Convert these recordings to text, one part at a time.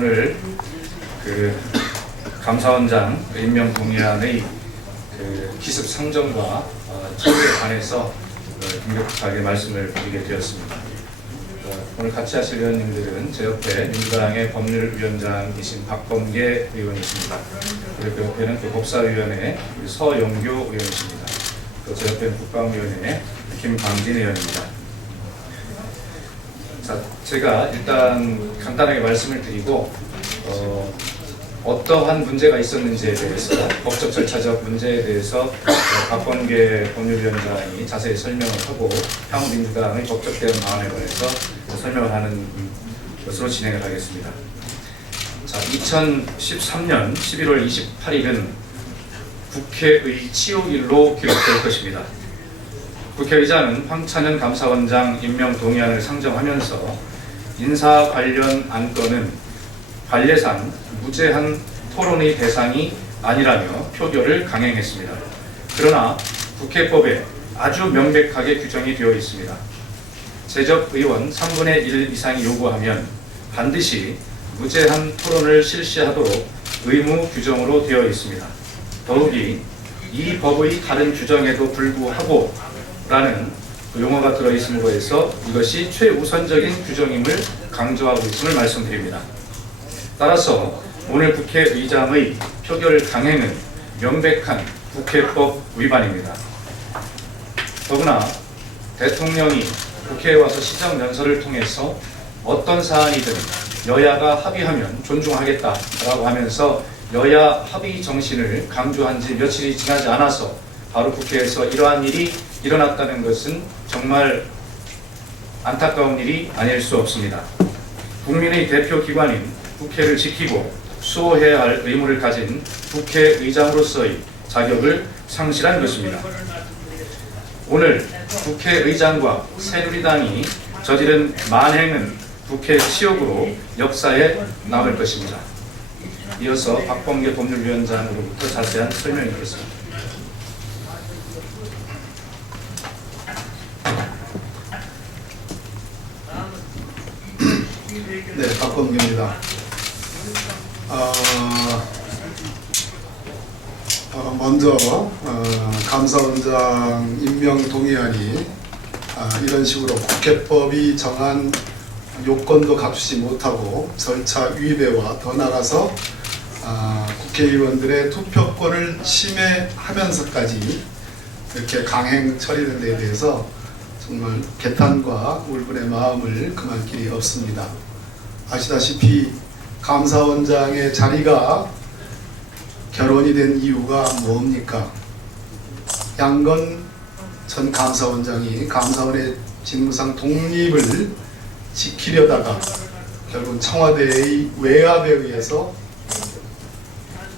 오늘 감사원장 임명 동의안의 기습 상정과 처리에 관해서 긴급하게 말씀을 드리게 되었습니다. 오늘 같이 하실 의원님들은 제 옆에 민주당의 법률위원장이신 박범계 의원이십니다. 그리고 그 옆에는 법사위원회 서영교 의원이십니다. 또 제 옆에는 국방위원회 김광진 의원입니다. 자, 제가 일단 간단하게 말씀을 드리고 어떠한 문제가 있었는지에 대해서 법적 절차적 문제에 대해서 박범계 법률위원장이 자세히 설명을 하고 향후 민주당의 법적 대응 방안에 관해서 설명을 하는 것으로 진행을 하겠습니다. 자, 2013년 11월 28일은 국회의 치욕일로 기록될 것입니다. 국회의장은 황찬현 감사원장 임명 동의안을 상정하면서 인사 관련 안건은 관례상 무제한 토론의 대상이 아니라며 표결을 강행했습니다. 그러나 국회법에 아주 명백하게 규정이 되어 있습니다. 재적 의원 3분의 1 이상이 요구하면 반드시 무제한 토론을 실시하도록 의무 규정으로 되어 있습니다. 더욱이 이 법의 다른 규정에도 불구하고 라는 용어가 들어있음으로 해서 이것이 최우선적인 규정임을 강조하고 있음을 말씀드립니다. 따라서 오늘 국회의장의 표결 강행은 명백한 국회법 위반입니다. 더구나 대통령이 국회에 와서 시정연설을 통해서 어떤 사안이든 여야가 합의하면 존중하겠다라고 하면서 여야 합의 정신을 강조한 지 며칠이 지나지 않아서 바로 국회에서 이러한 일이 일어났다는 것은 정말 안타까운 일이 아닐 수 없습니다. 국민의 대표기관인 국회를 지키고 수호해야 할 의무를 가진 국회의장으로서의 자격을 상실한 것입니다. 오늘 국회의장과 새누리당이 저지른 만행은 국회 치욕으로 역사에 남을 것입니다. 이어서 박범계 법률위원장으로부터 자세한 설명이 있겠습니다. 네, 박범계입니다. 먼저 감사원장 임명 동의안이 이런 식으로 국회법이 정한 요건도 갖추지 못하고 절차 위배와 더 나아가서 국회의원들의 투표권을 침해하면서까지 이렇게 강행 처리된 데에 대해서 정말 개탄과 울분의 마음을 금할 길이 없습니다. 아시다시피 감사원장의 자리가 결혼이 된 이유가 뭡니까? 양건 전 감사원장이 감사원의 직무상 독립을 지키려다가 결국 청와대의 외압에 의해서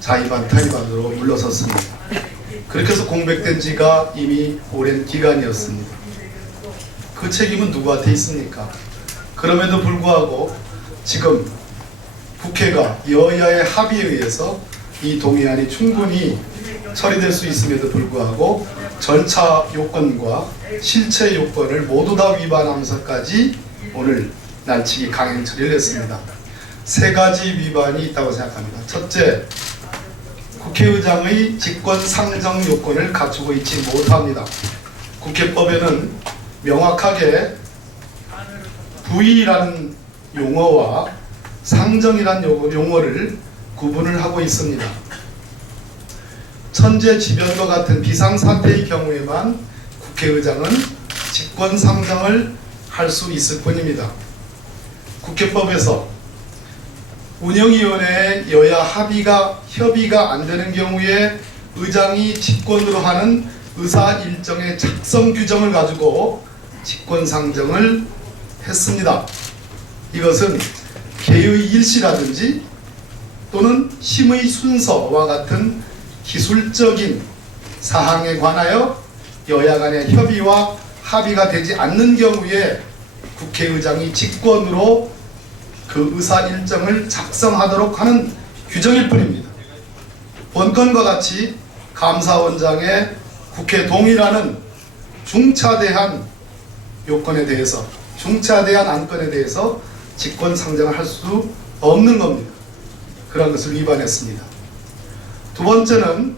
자의반 타의반으로 물러섰습니다. 그렇게 해서 공백된 지가 이미 오랜 기간이었습니다. 그 책임은 누구한테 있습니까? 그럼에도 불구하고 지금 국회가 여야의 합의에 의해서 이 동의안이 충분히 처리될 수 있음에도 불구하고 절차 요건과 실체 요건을 모두 다 위반하면서까지 오늘 날치기 강행 처리를 했습니다. 세 가지 위반이 있다고 생각합니다. 첫째, 국회의장의 직권 상정 요건을 갖추고 있지 못합니다. 국회법에는 명확하게 부의라는 용어와 상정이라는 용어를 구분을 하고 있습니다. 천재지변과 같은 비상사태의 경우에만 국회의장은 직권 상정을 할 수 있을 뿐입니다. 국회법에서 운영위원회의 여야 협의가 안 되는 경우에 의장이 직권으로 하는 의사 일정의 작성 규정을 가지고 직권 상정을 했습니다. 이것은 개의 일시라든지 또는 심의 순서와 같은 기술적인 사항에 관하여 여야 간의 협의와 합의가 되지 않는 경우에 국회의장이 직권으로 그 의사 일정을 작성하도록 하는 규정일 뿐입니다. 본건과 같이 감사원장의 국회 동의라는 중차대한 요건에 대해서 중차대한 안건에 대해서 직권 상정을 할 수 없는 겁니다. 그런 것을 위반했습니다. 두 번째는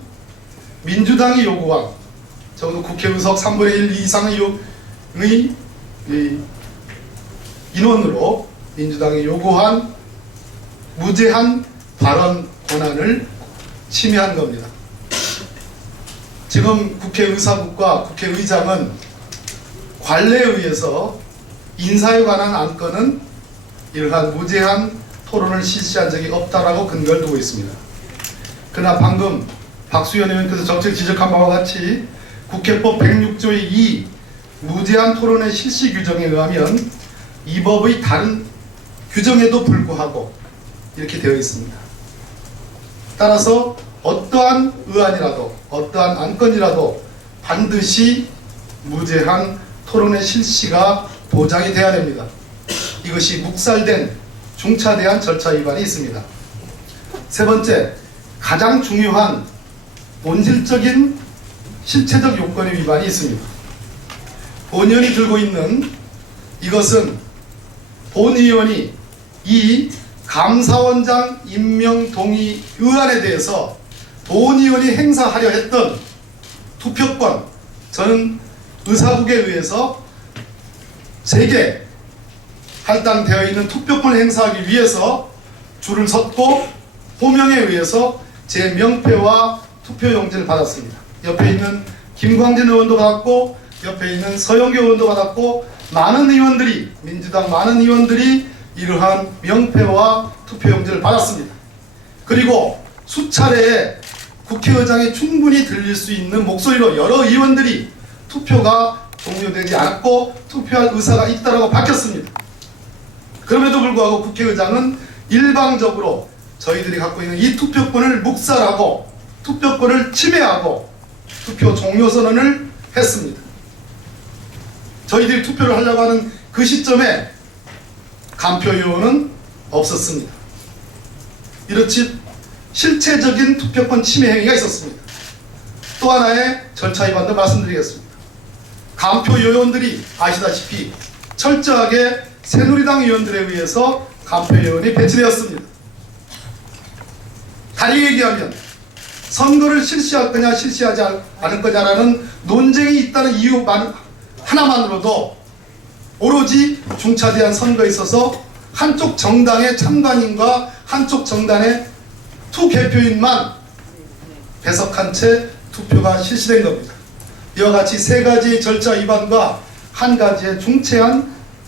민주당이 요구한 적어도 국회의석 3분의 1 이상의 인원으로 민주당이 요구한 무제한 발언 권한을 침해한 겁니다. 지금 국회의사국과 국회의장은 관례에 의해서 인사에 관한 안건은 이러한 무제한 토론을 실시한 적이 없다라고 근거를 두고 있습니다. 그러나 방금 박수현 의원께서 적절히 지적한 바와 같이 국회법 106조의 2 무제한 토론의 실시 규정에 의하면 이 법의 다른 규정에도 불구하고 이렇게 되어 있습니다. 따라서 어떠한 의안이라도 어떠한 안건이라도 반드시 무제한 토론의 실시가 보장이 돼야 됩니다. 이것이 묵살된 중차대한 절차 위반이 있습니다. 세 번째, 가장 중요한 본질적인 실체적 요건의 위반이 있습니다. 본의원이 들고 있는 이것은 본의원이 이 감사원장 임명 동의 의안에 대해서 본의원이 행사하려 했던 투표권, 저는 의사국에 의해서 제게 할당되어 있는 투표권을 행사하기 위해서 줄을 섰고 호명에 의해서 제 명패와 투표용지를 받았습니다. 옆에 있는 김광진 의원도 받았고 옆에 있는 서영교 의원도 받았고 많은 의원들이, 민주당 많은 의원들이 이러한 명패와 투표용지를 받았습니다. 그리고 수차례에 국회의장이 충분히 들릴 수 있는 목소리로 여러 의원들이 투표가 종료되지 않았고 투표할 의사가 있다고 밝혔습니다. 그럼에도 불구하고 국회의장은 일방적으로 저희들이 갖고 있는 이 투표권을 묵살하고 투표권을 침해하고 투표 종료 선언을 했습니다. 저희들이 투표를 하려고 하는 그 시점에 간표요원은 없었습니다. 이렇듯 실체적인 투표권 침해 행위가 있었습니다. 또 하나의 절차 위반도 말씀드리겠습니다. 간표 요원들이 아시다시피 철저하게 새누리당 의원들에 의해서 간표 요원이 배치되었습니다. 다리 얘기하면 선거를 실시할 거냐 실시하지 않을 거냐라는 논쟁이 있다는 이유 하나만으로도 오로지 중차대한 선거에 있어서 한쪽 정당의 참관인과 한쪽 정당의 투개표인만 배석한 채 투표가 실시된 겁니다. 이와 같이 세 가지의 절차 위반과 한 가지의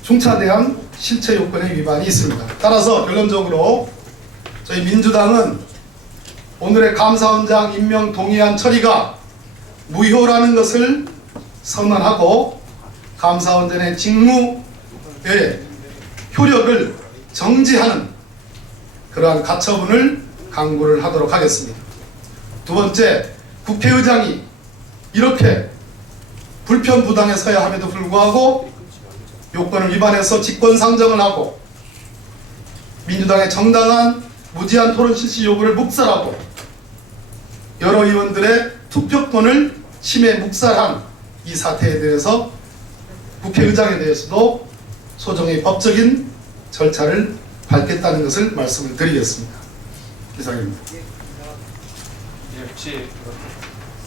중차대한 실체 요건의 위반이 있습니다. 따라서 결론적으로 저희 민주당은 오늘의 감사원장 임명 동의안 처리가 무효라는 것을 선언하고 감사원장의 직무의 효력을 정지하는 그러한 가처분을 강구를 하도록 하겠습니다. 두 번째, 국회의장이 이렇게 불편부당에 서야 함에도 불구하고 요건을 위반해서 직권상정을 하고 민주당의 정당한 무제한 토론 실시 요구를 묵살하고 여러 의원들의 투표권을 침해 묵살한 이 사태에 대해서 국회의장에 대해서도 소정의 법적인 절차를 밟겠다는 것을 말씀을 드리겠습니다. 이상입니다. 혹시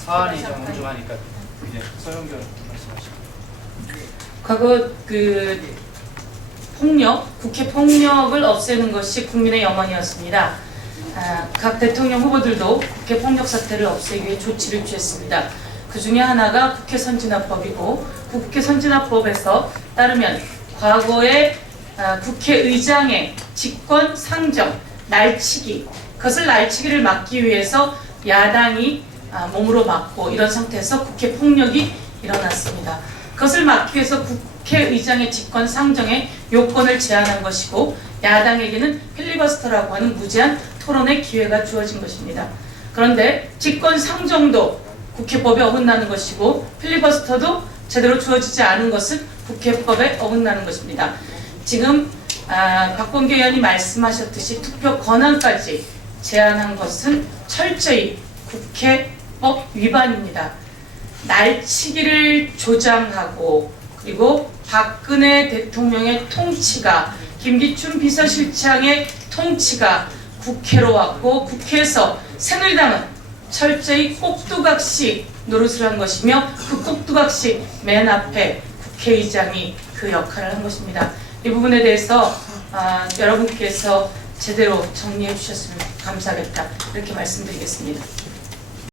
사안이 좀 엄중하니까 서영교 말씀하시죠. 과거 국회 폭력을 없애는 것이 국민의 염원이었습니다. 각 대통령 후보들도 국회 폭력 사태를 없애기 위해 조치를 취했습니다. 그 중에 하나가 국회 선진화법이고, 국회 선진화법에서 따르면 과거에 국회의장의 직권 상정, 날치기, 그것을 날치기를 막기 위해서 야당이 몸으로 막고 이런 상태에서 국회 폭력이 일어났습니다. 그것을 막기 위해서 국회의장의 직권 상정의 요건을 제한한 것이고, 야당에게는 필리버스터라고 하는 무제한 토론의 기회가 주어진 것입니다. 그런데 직권 상정도 국회법에 어긋나는 것이고 필리버스터도 제대로 주어지지 않은 것은 국회법에 어긋나는 것입니다. 지금 박범계 의원이 말씀하셨듯이 투표 권한까지 제한한 것은 철저히 국회법 위반입니다. 날치기를 조장하고 그리고 박근혜 대통령의 통치가 김기춘 비서실장의 통치가 국회로 왔고 국회에서 새누리당은 철저히 꼭두각시 노릇을 한 것이며 그 꼭두각시 맨 앞에 국회의장이 그 역할을 한 것입니다. 이 부분에 대해서 여러분께서 제대로 정리해 주셨으면 감사하겠다 이렇게 말씀드리겠습니다.